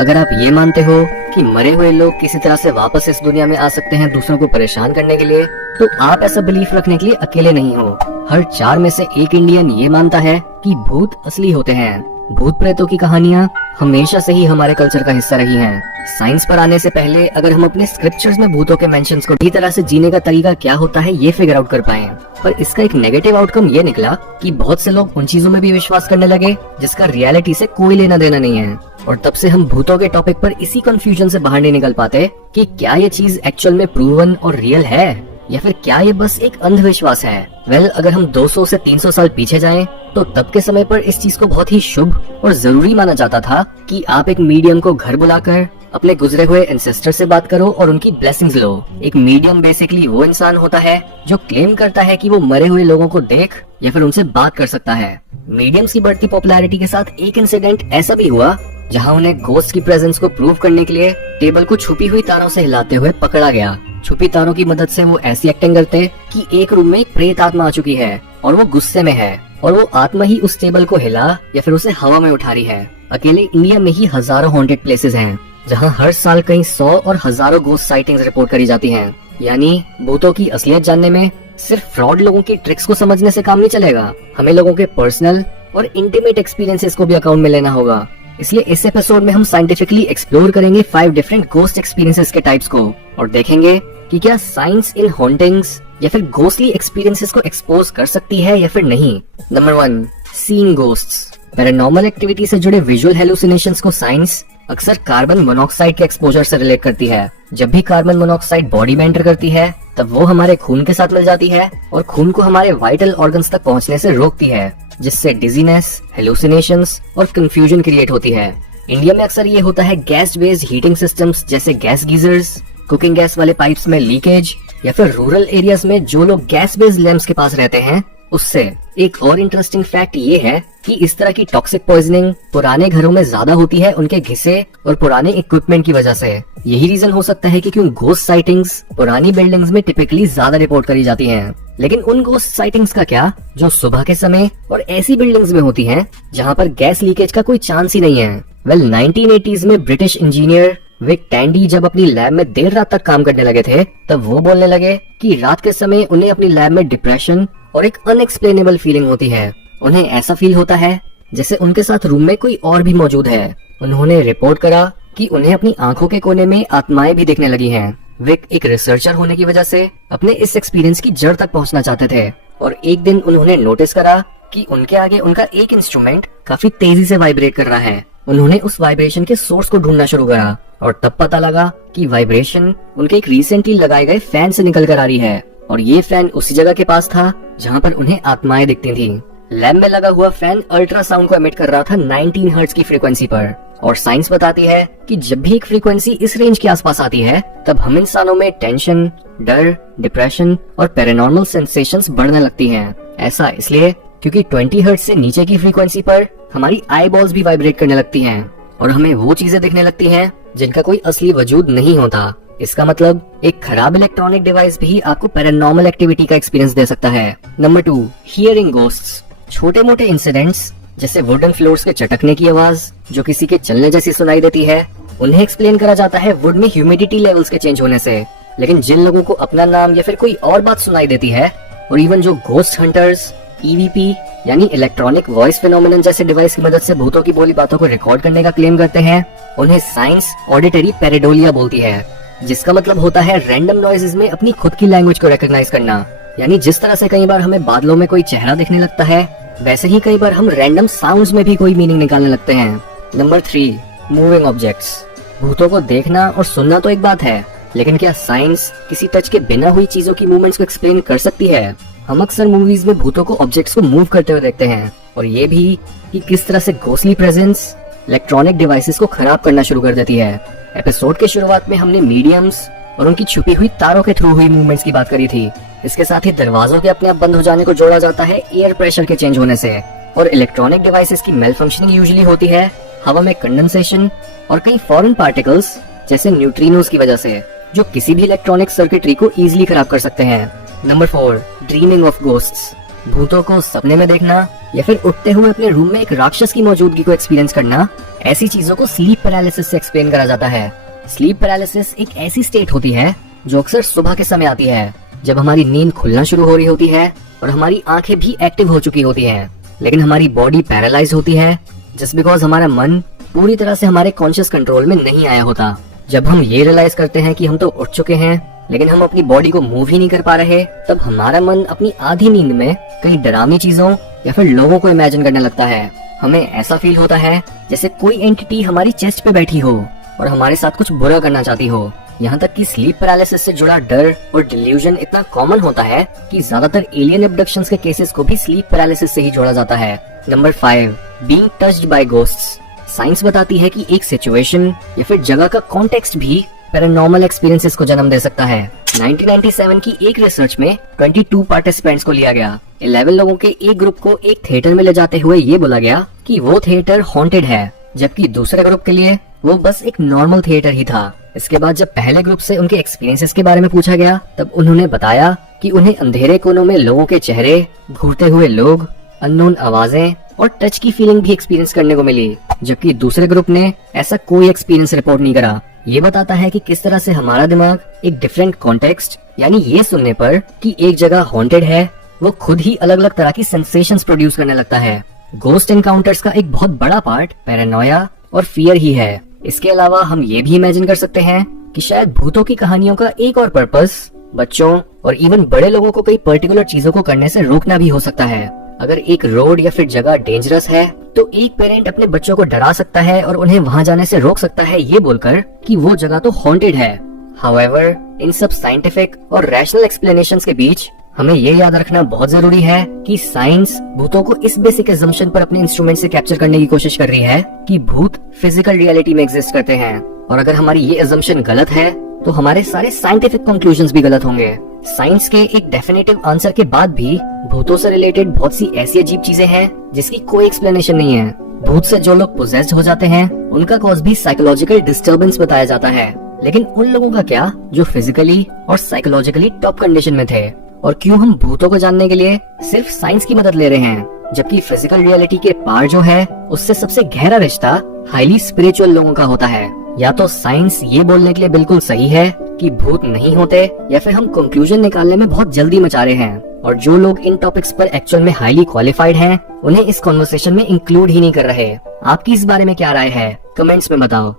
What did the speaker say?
अगर आप ये मानते हो कि मरे हुए लोग किसी तरह से वापस इस दुनिया में आ सकते हैं दूसरों को परेशान करने के लिए, तो आप ऐसा बिलीफ रखने के लिए अकेले नहीं हो। हर 4 में से एक इंडियन ये मानता है कि भूत असली होते हैं। भूत प्रेतों की कहानियाँ हमेशा से ही हमारे कल्चर का हिस्सा रही हैं। साइंस पर आने से पहले अगर हम अपने स्क्रिप्चर्स में भूतों के मेंशंस को ठीक तरह से जीने का तरीका क्या होता है ये फिगर आउट कर पाए, पर इसका एक नेगेटिव आउटकम ये निकला कि बहुत से लोग उन चीजों में भी विश्वास करने लगे जिसका रियलिटी से कोई लेना देना नहीं है। और तब से हम भूतों के टॉपिक पर इसी कंफ्यूजन से बाहर नहीं निकल पाते कि क्या ये चीज एक्चुअल में प्रूवन और रियल है या फिर क्या ये बस एक अंधविश्वास है। अगर हम 200 से 300 साल पीछे जाएं, तो तब के समय पर इस चीज को बहुत ही शुभ और जरूरी माना जाता था कि आप एक मीडियम को घर बुलाकर अपने गुजरे हुए एंसेस्टर से बात करो और उनकी ब्लेसिंग्स लो। एक मीडियम बेसिकली वो इंसान होता है जो क्लेम करता है कि वो मरे हुए लोगों को देख या फिर उनसे बात कर सकता है। मीडियम्स की बढ़ती पॉपुलैरिटी के साथ एक इंसिडेंट ऐसा भी हुआ जहां उन्हें गोस्ट की प्रेजेंस को प्रूव करने के लिए टेबल को छुपी हुई तारों से हिलाते हुए पकड़ा गया। छुपी तारों की मदद से वो ऐसी एक्टिंग करते कि एक रूम में एक प्रेत आत्मा आ चुकी है और वो गुस्से में है और वो आत्मा ही उस टेबल को हिला या फिर उसे हवा में उठा रही है। अकेले इंडिया में ही हजारों हॉन्टेड प्लेसेस हैं जहां हर साल कई 100 और हजारों गोस्ट साइटिंग्स रिपोर्ट करी जाती हैं। यानी भूतों की असलियत जानने में सिर्फ फ्रॉड लोगों की ट्रिक्स को समझने से काम नहीं चलेगा, हमें लोगों के पर्सनल और इंटीमेट एक्सपीरियंसेस को भी अकाउंट में लेना होगा। इसलिए इस एपिसोड में हम साइंटिफिकली एक्सप्लोर करेंगे 5 डिफरेंट गोस्ट एक्सपीरियंसेस के टाइप्स को और देखेंगे कि क्या साइंस इन हॉन्टिंग्स या फिर गोस्टली एक्सपीरियंसेस को एक्सपोज कर सकती है या फिर नहीं। Number 1, seeing ghosts. Paranormal activity से जुड़े विजुअल हेलुसिनेशंस को साइंस अक्सर कार्बन मोनोऑक्साइड के एक्सपोजर से रिलेट करती है। जब भी कार्बन मोनोऑक्साइड बॉडी में एंटर करती है तब वो हमारे खून के साथ मिल जाती है और खून को हमारे वाइटल ऑर्गन्स तक पहुंचने से रोकती है, जिससे डिजीनेस, हेलुसिनेशंस और कंफ्यूजन क्रिएट होती है। इंडिया में अक्सर ये होता है गैस बेस्ड हीटिंग सिस्टम्स जैसे गैस गीजर्स, कुकिंग गैस वाले पाइप्स में लीकेज या फिर रूरल एरियाज में जो लोग गैस बेस्ड लैंप्स के पास रहते हैं उससे। एक और इंटरेस्टिंग फैक्ट ये है कि इस तरह की टॉक्सिक पॉइजनिंग पुराने घरों में ज्यादा होती है उनके घिसे और पुराने इक्विपमेंट की वजह से। यही रीजन हो सकता है कि क्यों गोस्ट साइटिंग्स पुरानी बिल्डिंग्स में टिपिकली ज्यादा रिपोर्ट करी जाती हैं। लेकिन उन गोस्ट साइटिंग्स का क्या जो सुबह के समय और ऐसी बिल्डिंग्स में होती हैं जहां पर गैस लीकेज का कोई चांस ही नहीं है। 1980s में ब्रिटिश इंजीनियर विक टैंडी जब अपनी लैब में देर रात तक काम करने लगे थे तब वो बोलने लगे कि रात के समय उन्हें अपनी लैब में डिप्रेशन और एक अनएक्सप्लेनेबल फीलिंग होती है। उन्हें ऐसा फील होता है जैसे उनके साथ रूम में कोई और भी मौजूद है। उन्होंने रिपोर्ट करा कि उन्हें अपनी आंखों के कोने में आत्माएं भी दिखने लगी हैं। विक एक रिसर्चर होने की वजह से अपने इस एक्सपीरियंस की जड़ तक पहुंचना चाहते थे और एक दिन उन्होंने नोटिस करा कि उनके आगे उनका एक इंस्ट्रूमेंट काफी तेजी से वाइब्रेट कर रहा है। उन्होंने उस वाइब्रेशन के सोर्स को ढूंढना शुरू करा और तब पता लगा कि वाइब्रेशन उनके एक रिसेंटली लगाए गए फैन से निकल कर आ रही है और ये फैन उसी जगह के पास था जहाँ पर उन्हें आत्माएं दिखती थी। लैब में लगा हुआ फैन अल्ट्रासाउंड को एमिट कर रहा था 19 हर्ट्ज की फ्रीक्वेंसी पर और साइंस बताती है कि जब भी एक फ्रीक्वेंसी इस रेंज के आसपास आती है तब हम इंसानों में टेंशन, डर, डिप्रेशन और पैरानॉर्मल सेंसेशंस बढ़ने लगती हैं। ऐसा इसलिए क्योंकि 20 हर्ट्ज से नीचे की फ्रीक्वेंसी पर हमारी आई बॉल्स भी वाइब्रेट करने लगती हैं और हमें वो चीजें दिखने लगती हैं जिनका कोई असली वजूद नहीं होता। इसका मतलब एक खराब इलेक्ट्रॉनिक डिवाइस भी आपको पैरानॉर्मल एक्टिविटी का एक्सपीरियंस दे सकता है। Number 2, hearing ghosts. छोटे मोटे इंसिडेंट्स जैसे वुडन फ्लोर्स के चटकने की आवाज जो किसी के चलने जैसी सुनाई देती है उन्हें एक्सप्लेन करा जाता है वुड में ह्यूमिडिटी लेवल्स के चेंज होने से। लेकिन जिन लोगों को अपना नाम या फिर कोई और बात सुनाई देती है और इवन जो घोस्ट हंटर्स EVP यानी इलेक्ट्रॉनिक वॉइस फिनोमेनन जैसे डिवाइस की मदद से भूतों की बोली बातों को रिकॉर्ड करने का क्लेम करते हैं, उन्हें साइंस ऑडिटरी पेरेडोलिया बोलती है, जिसका मतलब होता है रैंडम नॉइजेस में अपनी खुद की लैंग्वेज को रिकॉग्नाइज करना। यानी जिस तरह से कई बार हमें बादलों में कोई चेहरा दिखने लगता है वैसे ही कई बार हम रैंडम साउंड्स में भी कोई मीनिंग निकालने लगते हैं। Number 3, moving objects. भूतों को देखना और सुनना तो एक बात है, लेकिन क्या साइंस किसी टच के बिना हुई चीजों की मूवमेंट्स को एक्सप्लेन कर सकती है? हम अक्सर मूवीज में भूतों को ऑब्जेक्ट्स को मूव करते हुए देखते हैं और ये भी कि किस तरह से घोस्टली प्रेजेंस इलेक्ट्रॉनिक डिवाइसेस को खराब करना शुरू कर देती है। एपिसोड के शुरुआत में हमने मीडियम्स और उनकी छुपी हुई तारों के थ्रू हुई मूवमेंट्स की बात करी थी। इसके साथ ही दरवाजों के अपने आप बंद हो जाने को जोड़ा जाता है एयर प्रेशर के चेंज होने से। और इलेक्ट्रॉनिक डिवाइसेस की मेल फंक्शनिंग यूजुअली होती है हवा में कंडेंसेशन और कई फॉरेन पार्टिकल्स जैसे न्यूट्रिनोस की वजह से, जो किसी भी इलेक्ट्रॉनिक सर्किटरी को इजीली खराब कर सकते हैं। Number 4, dreaming of ghosts. भूतों को सपने में देखना या फिर उठते हुए अपने रूम में एक राक्षस की मौजूदगी को एक्सपीरियंस करना, ऐसी चीजों को स्लीप पैरालिसिस से एक्सप्लेन करा जाता है। स्लीप पैरालिसिस एक ऐसी स्टेट होती है जो अक्सर सुबह के समय आती है, जब हमारी नींद खुलना शुरू हो रही होती है और हमारी आंखें भी एक्टिव हो चुकी होती हैं, लेकिन हमारी बॉडी पैरालाइज होती है जस्ट बिकॉज हमारा मन पूरी तरह से हमारे कॉन्शियस कंट्रोल में नहीं आया होता। जब हम ये रियलाइज करते हैं कि हम तो उठ चुके हैं लेकिन हम अपनी बॉडी को मूव ही नहीं कर पा रहे, तब हमारा मन अपनी आधी नींद में कई डरावनी चीजों या फिर लोगों को इमेजिन करने लगता है। हमें ऐसा फील होता है जैसे कोई एंटिटी हमारी चेस्ट पे बैठी हो और हमारे साथ कुछ बुरा करना चाहती हो। यहाँ तक कि स्लीप पैरालिसिस से जुड़ा डर और डिल्यूजन इतना कॉमन होता है कि ज्यादातर एलियन अबडक्शंस के केसेस को भी स्लीप पैरालिसिस से ही जोड़ा जाता है। Number 5, being touched bye ghosts. Science बताती है कि एक सिचुएशन या फिर जगह का कॉन्टेक्स्ट भी पैरानॉर्मल एक्सपीरियंसेस को जन्म दे सकता है। 1997 की एक रिसर्च में 22 पार्टिसिपेंट्स को लिया गया। 11 लोगों के एक ग्रुप को एक थिएटर में ले जाते हुए ये बोला गया कि वो थिएटर हॉन्टेड है, जबकि दूसरे ग्रुप के लिए वो बस एक नॉर्मल थिएटर ही था। इसके बाद जब पहले ग्रुप से उनके एक्सपीरियंसेस के बारे में पूछा गया, तब उन्होंने बताया कि उन्हें अंधेरे कोनों में लोगों के चेहरे, घूरते हुए लोग, अननोन आवाजें और टच की फीलिंग भी एक्सपीरियंस करने को मिली, जबकि दूसरे ग्रुप ने ऐसा कोई एक्सपीरियंस रिपोर्ट नहीं करा। ये बताता है कि किस तरह से हमारा दिमाग एक डिफरेंट कॉन्टेक्स्ट, यानी ये सुनने पर कि एक जगह हॉन्टेड है, वो खुद ही अलग अलग तरह की सेंसेशंस प्रोड्यूस करने लगता है। गोस्ट एनकाउंटर्स का एक बहुत बड़ा पार्ट पैरानोया और फियर ही है। इसके अलावा हम ये भी इमेजिन कर सकते हैं कि शायद भूतों की कहानियों का एक और पर्पस बच्चों और इवन बड़े लोगों को कई पर्टिकुलर चीजों को करने से रोकना भी हो सकता है। अगर एक रोड या फिर जगह डेंजरस है तो एक पेरेंट अपने बच्चों को डरा सकता है और उन्हें वहां जाने से रोक सकता है, ये बोलकर कि वो जगह तो हॉन्टेड है। हाउएवर, इन सब साइंटिफिक और रैशनल एक्सप्लेनेशंस के बीच हमें ये याद रखना बहुत जरूरी है कि साइंस भूतों को इस बेसिक असम्पशन पर अपने इंस्ट्रूमेंट से कैप्चर करने की कोशिश कर रही है कि भूत फिजिकल रियलिटी में एग्जिस्ट करते हैं, और अगर हमारी ये असम्पशन गलत है तो हमारे सारे साइंटिफिक कंक्लूजन्स भी गलत होंगे। साइंस के एक डेफिनेटिव आंसर के बाद भी भूतों से रिलेटेड बहुत सी ऐसी अजीब चीजें हैं जिसकी कोई एक्सप्लेनेशन नहीं है। भूत से जो लोग पोजेस्ड हो जाते हैं उनका कॉज भी साइकोलॉजिकल डिस्टर्बेंस बताया जाता है, लेकिन उन लोगों का क्या जो फिजिकली और साइकोलॉजिकली टॉप कंडीशन में थे? और क्यों हम भूतों को जानने के लिए सिर्फ साइंस की मदद ले रहे हैं, जबकि फिजिकल रियलिटी के पार जो है उससे सबसे गहरा रिश्ता हाईली स्पिरिचुअल लोगों का होता है। या तो साइंस ये बोलने के लिए बिल्कुल सही है कि भूत नहीं होते, या फिर हम कंक्लूजन निकालने में बहुत जल्दी मचा रहे हैं, और जो लोग इन टॉपिक्स पर एक्चुअल में हाईली क्वालिफाइड हैं उन्हें इस कॉन्वर्सेशन में इंक्लूड ही नहीं कर रहे। आपकी इस बारे में क्या राय है? कमेंट्स में बताओ।